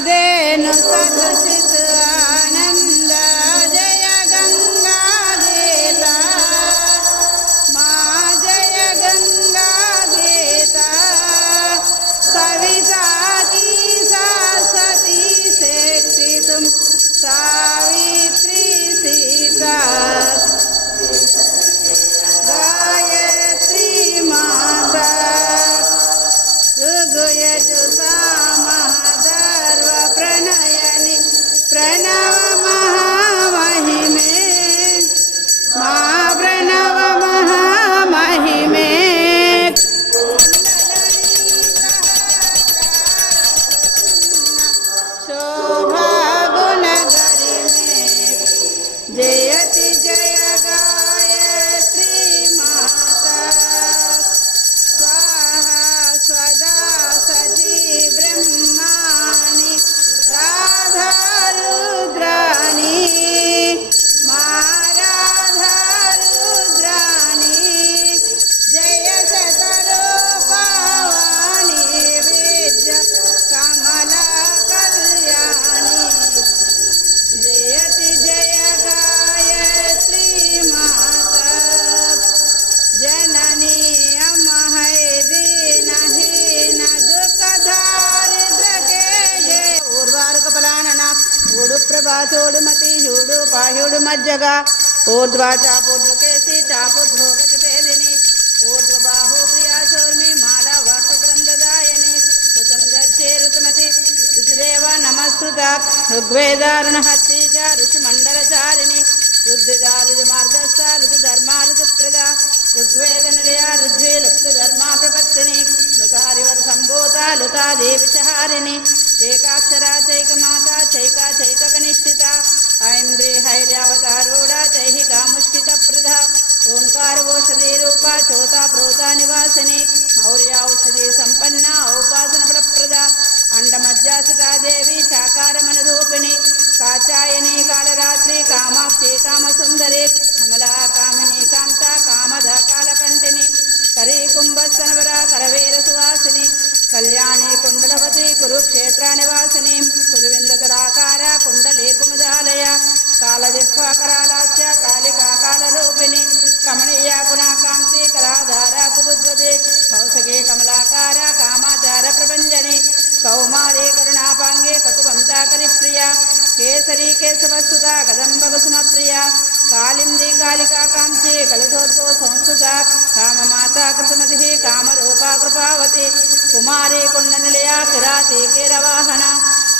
महादेनु सदुषित आनंद जय गंगा गीता माँ जय गंगा गीता सविता की सरस्वती शक्ति तुम सावित्री सीता गायत्री माता ऋग्यजुषा महाधर्व प्रणयनि प्रणव महामहिमे माँ प्रणव महामहिमे शोभा गुणगरिमे जयति जय गायत्री माता स्वाहा स्वदा सजी ब्रह्माणि राधा रुद्राणि माँ राधा रुद्राणि जय शतरूपवाणी विद्या कमला कल्याणी जयति जय गायत्री माता जननी अमहै दीनहीन दुख दारिद्र के जय ऊर्वारुकफलानना ऊडुप्रभा चोडुमती यूडु पाह्युडु मज्जगा ऊर्ध्वाचा पूर्वकेशी चापुर्ध्वगति वेदिनी ऊर्ध्वबाहु प्रिया चोर्मी माला वाक्ग्रन्थदायिनी ऋतं दर्शे ऋतुमति ऋषिदेव नमस्कृता ऋग्वेदारुणहस्ती च ऋषिमण्डलचारिणी ऋद्धिदा ऋजुमार्गस्था ऋतुधर्मा ऋतुप्रदा ऋग्वेदनिलया ऋद्वे लुप्तधर्मा प्रपत्तिनी लुतारिवर सम्भूता लुता देविशहारिणी एकाक्षरा चैकमाता चैका चैककनिष्ठिता ऐन्द्री हैर्यावतारूढा चैहिका मुष्टिकप्रदा ओङ्कारवोषधीरूपा चोता प्रोता निवासिनी और्याौषधी सम्पन्ना औपासनप्रप्रदा अंडमज्जासिता देवी साकारमनुरूपिणी काचायनी कालरात्रि कामाक्षी कामसुन्दरी कमला कामिनी कान्ता कामदा कालकण्ठिनी करीकुम्भस्तनवरा करवीरसुवासिनी कल्याणी कुण्डलवती कुरुक्षेत्रनिवासिनी कुरुविन्दतलाकारा कुण्डली कुमुदालया कालजिह्वाकरालास्य कालिका कालरूपिणी कमनीया गुणाकान्ति कलाधारा कुबुद्वती कौसके कमलाकारा कामाचार प्रभञ्जनी कौमारी करुणापांगे ककुवंता करिप्रिया केसरी केशवस्तुता कदम्बकुसुमप्रिया कालिंदी कालिका कांची कलशोद्भव संस्तुता काममाता कृतमतिः कामरूपा कृपावती कुमारी कुण्डनिलया किराती कीरवाहना